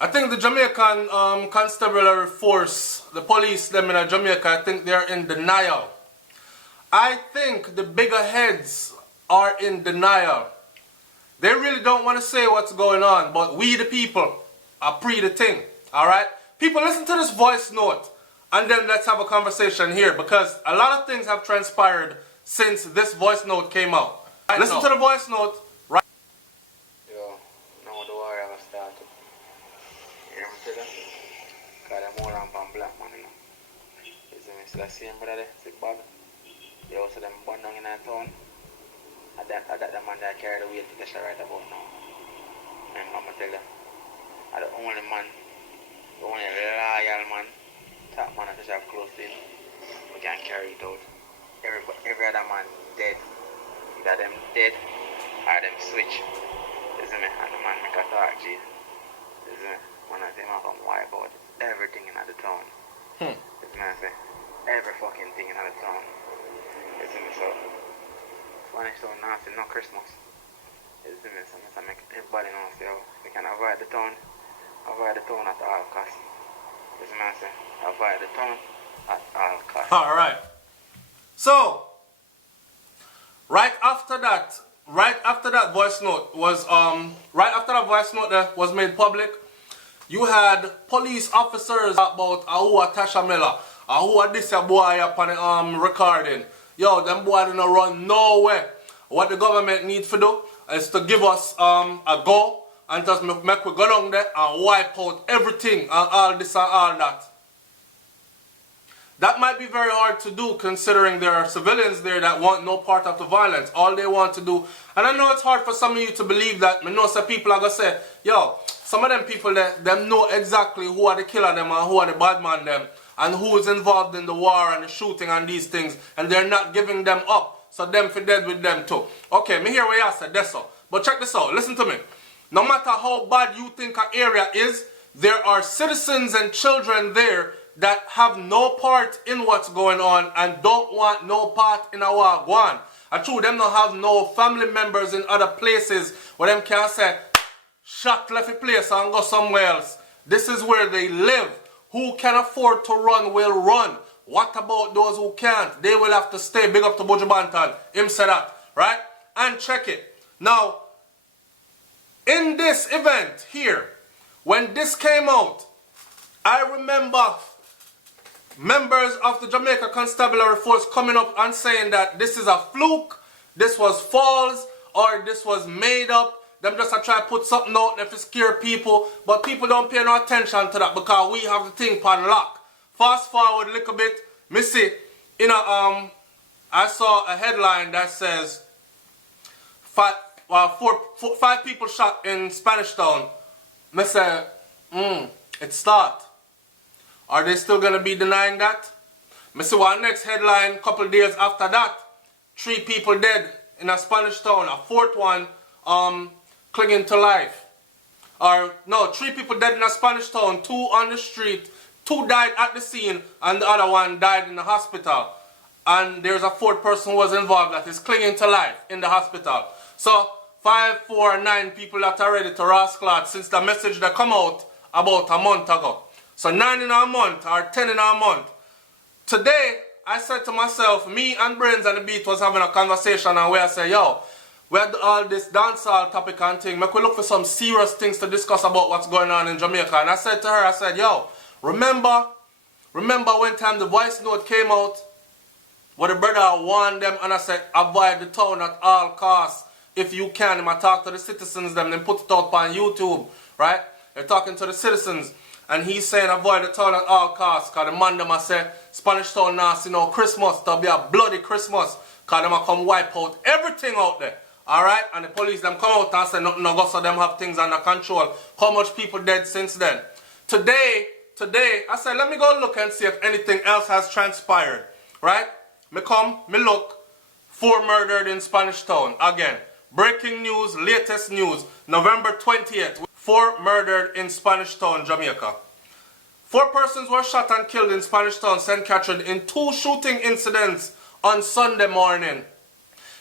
I think the Jamaican constabulary force, the police, them in Jamaica, I think they're in denial. I think the bigger heads are in denial. They really don't want to say what's going on, but we the people are pre the thing, alright? People, listen to this voice note, and then let's have a conversation here, because a lot of things have transpired since this voice note came out. Right, listen to the voice note. Right. Yo, now the war ever started. You hear me tell you? Because I'm all on black man, you know. You see me? So the same brother, it's bad. They also them born down in that town. And that the man that carry the weight to the right about now. And I'm going to tell you, I'm the only man, the only loyal man, top man that have close to him, we can carry it out. Every other man dead. Either them dead or them switch. You see me? And the man make a talk, G. You see me? Man, I say, man, come wipe out everything in the town. You see me? I say, every fucking thing in the town. You see me? So, Spanish Town nasty, no Christmas. You see me? So I make everybody know, so we can avoid the town at all costs. You see me? I say, avoid the town at all costs. Alright. So, right after that voice note was that was made public, you had police officers about who are Tasha Miller, who are this boy up on the recording. Yo, them boy don't run nowhere. What the government needs to do is to give us a go and just make we go down there and wipe out everything and all this and all that. That might be very hard to do considering there are civilians there that want no part of the violence. All they want to do, and I know it's hard for some of you to believe that. I know some people are going to say, yo, some of them people them know exactly who are the killer them and who are the bad man them and who is involved in the war and the shooting and these things, and they're not giving them up. So them for dead with them too. Okay, me hear what you said, that's all. But check this out, listen to me. No matter how bad you think an area is, there are citizens and children there that have no part in what's going on and don't want no part in our one. And true, them don't have no family members in other places where them can say, shut left a place and go somewhere else. This is where they live. Who can afford to run will run. What about those who can't? They will have to stay. Big up to Buju Banton. Him said that, right? And check it. Now, in this event here, when this came out, I remember members of the Jamaica Constabulary Force coming up and saying that this is a fluke, this was false, or this was made up. Them just try to put something out there to scare people, but people don't pay no attention to that because we have the thing on lock. Fast forward a little bit, me see, I saw a headline that says five people shot in Spanish Town. Me say, it start. Are they still going to be denying that? Me see one next headline, couple days after that, 3 people dead in a Spanish Town, a 4th one clinging to life. Or no, 3 people dead in a Spanish Town, 2 on the street, 2 died at the scene, and the other one died in the hospital. And there's a 4th person who was involved that is clinging to life in the hospital. So 5, 4, 9 people that are ready to rascal since the message that come out about a month ago. So 9 in a month or 10 in a month. Today, I said to myself, me and Brains and the Beat was having a conversation and where I said, yo, we had all this dancehall topic and thing. Make we look for some serious things to discuss about what's going on in Jamaica. And I said to her, I said, yo, remember when time the voice note came out, where the brother warned them and I said, avoid the town at all costs. If you can, and I talk to the citizens them, then put it out on YouTube, right? They're talking to the citizens. And he's saying avoid the town at all costs. Because the man them a say, Spanish Town nasty, no Christmas. There'll be a bloody Christmas. Because them a come wipe out everything out there. Alright? And the police them come out and say nothing no go, so them have things under control. How much people dead since then? Today, I said let me go look and see if anything else has transpired. Right? Me come, me look. 4 murdered in Spanish Town. Again. Breaking news, latest news. November 20th. 4 murdered in Spanish Town, Jamaica. 4 persons were shot and killed in Spanish Town, St. Catherine in 2 shooting incidents on Sunday morning.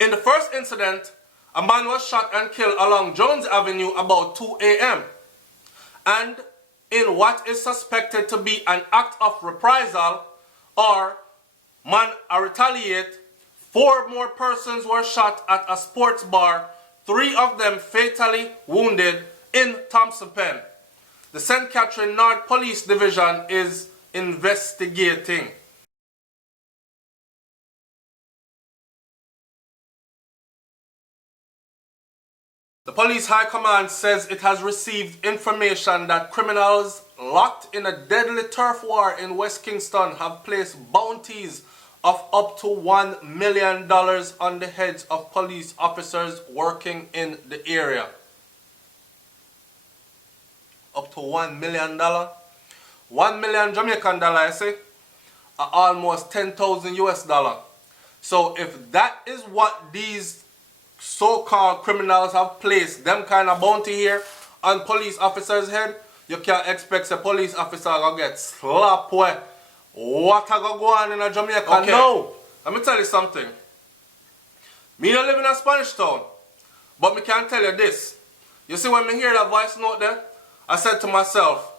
In the first incident, a man was shot and killed along Jones Avenue about 2 a.m. And in what is suspected to be an act of reprisal or retaliate. 4 more persons were shot at a sports bar, 3 of them fatally wounded in Thompson Pen. The St. Catherine North Police Division is investigating. The police high command says it has received information that criminals locked in a deadly turf war in West Kingston have placed bounties of up to $1 million on the heads of police officers working in the area. Up to $1 million. 1 million Jamaican dollar, I say, almost 10,000 US dollar. So if that is what these so-called criminals have placed them kind of bounty here on police officers' head, you can't expect a police officer to get slapped away. What a go on in a Jamaica? Okay. No. Let me tell you something. Me don't live in a Spanish town, but me can tell you this. You see, when me hear that voice note there, I said to myself,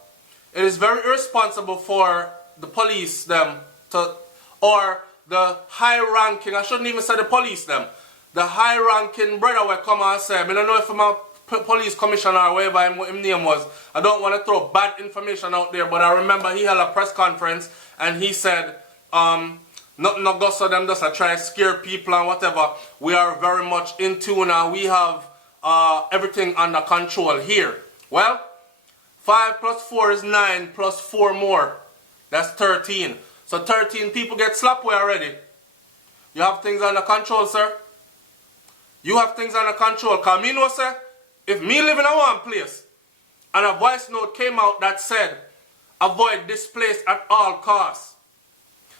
it is very irresponsible for the police them to, or the high-ranking, I shouldn't even say the police them, the high-ranking brother will come and say, I don't know if I'm a police commissioner or whatever his name was. I don't want to throw bad information out there, but I remember he had a press conference and he said, nothing no go so them just try to scare people and whatever. We are very much in tune and we have everything under control here. Well, 5 plus 4 is 9 plus 4 more. That's 13. So 13 people get slapped away already. You have things under control, sir. You have things under control. Because me know, sir, if me live in a one place and a voice note came out that said, avoid this place at all costs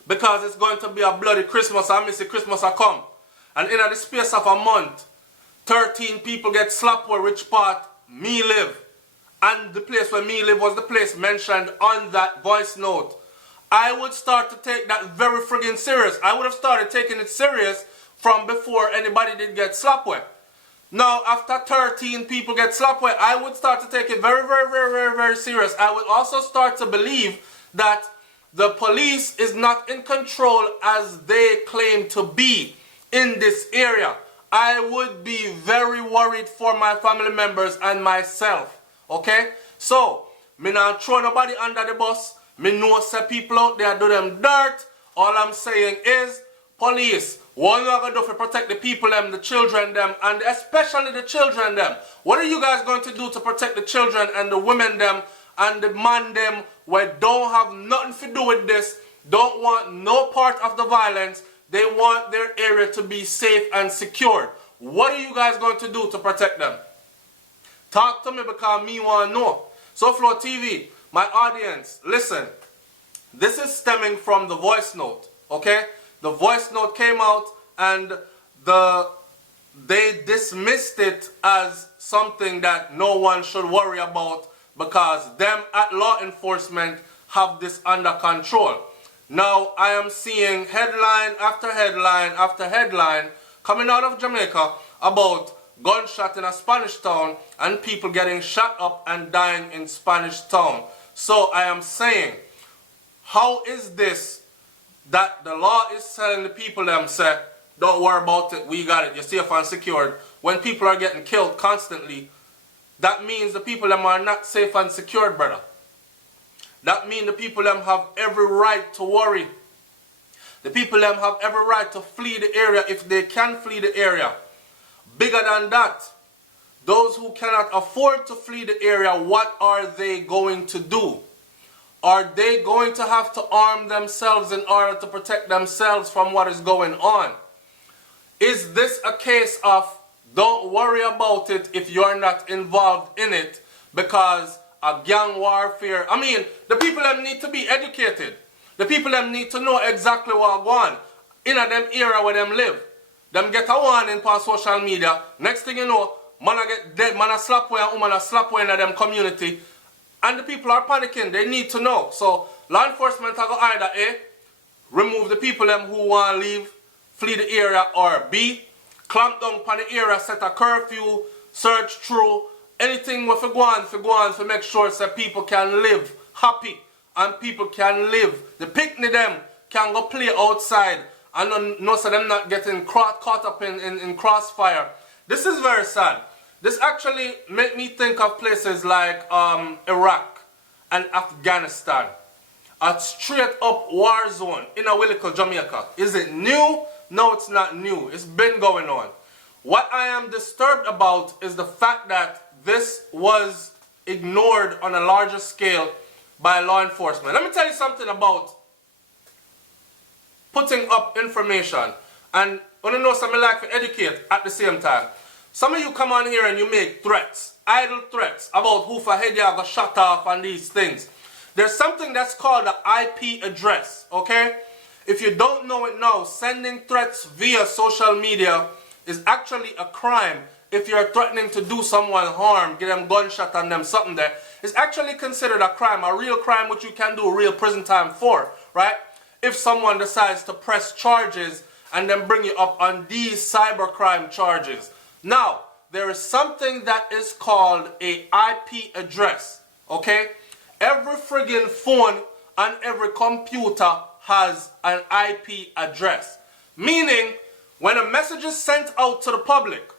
because it's going to be a bloody Christmas and Missy Christmas a come. And in the space of a month, 13 people get slapped where which part me live. And the place where me live was the place mentioned on that voice note. I would start to take that very friggin' serious. I would have started taking it serious from before anybody did get slapped with. Now, after 13 people get slapped with, I would start to take it very serious. I would also start to believe that the police is not in control as they claim to be in this area. I would be very worried for my family members and myself. Okay? So, me not throw nobody under the bus. Me know say people out there do them dirt. All I'm saying is, police, what are you going to do to protect the people them, the children them, and especially the children them? What are you guys going to do to protect the children and the women them and the man them where don't have nothing to do with this, don't want no part of the violence, they want their area to be safe and secured. What are you guys going to do to protect them? Talk to me because me want to know. SouFLoTV, my audience, listen. This is stemming from the voice note, okay? The voice note came out and they dismissed it as something that no one should worry about because them at law enforcement have this under control. Now I am seeing headline after headline after headline coming out of Jamaica about gunshot in a Spanish town and people getting shot up and dying in Spanish Town. So I am saying, how is this that the law is telling the people them say, don't worry about it, we got it, you're safe and secured, when people are getting killed constantly? That means the people them are not safe and secured, brother. That means the people them have every right to worry. The people them have every right to flee the area if they can flee the area. Bigger than that, those who cannot afford to flee the area, what are they going to do? Are they going to have to arm themselves in order to protect themselves from what is going on? Is this a case of don't worry about it if you're not involved in it because a gang warfare? I mean, the people them need to be educated. The people them need to know exactly what going on in them area where them live. Them get a warning on social media. Next thing you know, man a get dead, man a slap away and woman a slap away in them community. And the people are panicking. They need to know. So law enforcement are going to either A, remove the people them who want to leave, flee the area, or B, clamp down upon the area, set a curfew, search through, anything with go on to make sure that people can live happy and people can live. The picnic them can go play outside and no so them not getting caught up in crossfire. This is very sad. This actually made me think of places like Iraq and Afghanistan. A straight up war zone in a Willico, Jamaica. Is it new? No, it's not new. It's been going on. What I am disturbed about is the fact that this was ignored on a larger scale by law enforcement. Let me tell you something about putting up information. And I know something like to educate at the same time. Some of you come on here and you make threats, idle threats about who for head you got shut off and these things. There's something that's called the IP address, okay? If you don't know it now, sending threats via social media is actually a crime. If you're threatening to do someone harm, get them gunshot on them, something there, it's actually considered a crime, a real crime which you can do real prison time for, right? If someone decides to press charges and then bring you up on these cybercrime charges. Now, there is something that is called a IP address, okay? Every friggin' phone and every computer has an IP address. Meaning, when a message is sent out to the public,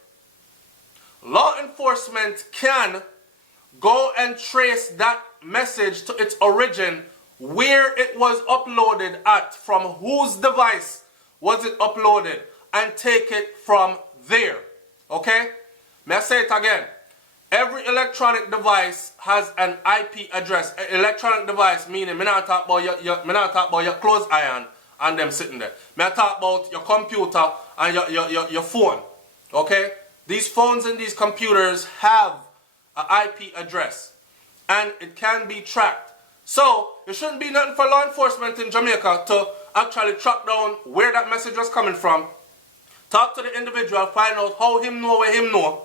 law enforcement can go and trace that message to its origin, where it was uploaded at, from whose device was it uploaded, and take it from there. Okay? May I say it again? Every electronic device has an IP address. Electronic device meaning, me not talk about your clothes iron and them sitting there. Me I talk about your computer and your phone. Okay? These phones and these computers have an IP address. And it can be tracked. So, it shouldn't be nothing for law enforcement in Jamaica to actually track down where that message was coming from. Talk to the individual, find out how him know where him know,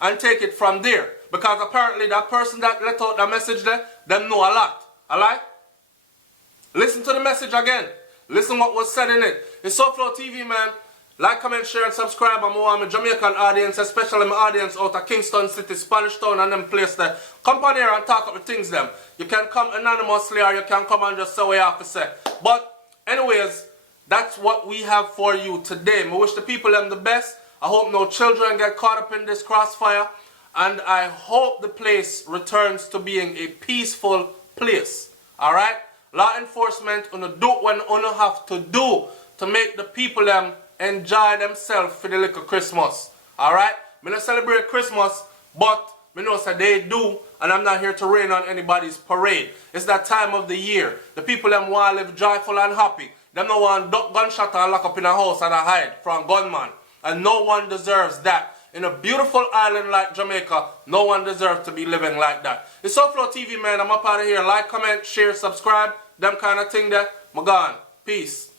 and take it from there. Because apparently that person that let out that message there, them know a lot. Alright? Listen to the message again. Listen what was said in it. It's SouFLoTV, man. Like, comment, share, and subscribe. I'm more my Jamaican audience, especially my audience out of Kingston City, Spanish Town, and them place there. Come on here and talk up the things them. You can come anonymously or you can come and just say what you have to say. But, anyways, that's what we have for you today. I wish the people them the best. I hope no children get caught up in this crossfire. And I hope the place returns to being a peaceful place. Alright? Law enforcement, do what you have to do to make the people them enjoy themselves for the little Christmas. Alright? Me not celebrate Christmas, but me know that they do, and I'm not here to rain on anybody's parade. It's that time of the year. The people them want to live joyful and happy. Them no want duck gunshot and lock up in a house and a hide from gunman. And no one deserves that. In a beautiful island like Jamaica, no one deserves to be living like that. It's SouFLoTV, man. I'm up out of here. Like, comment, share, subscribe. Them kind of thing there. I'm gone. Peace.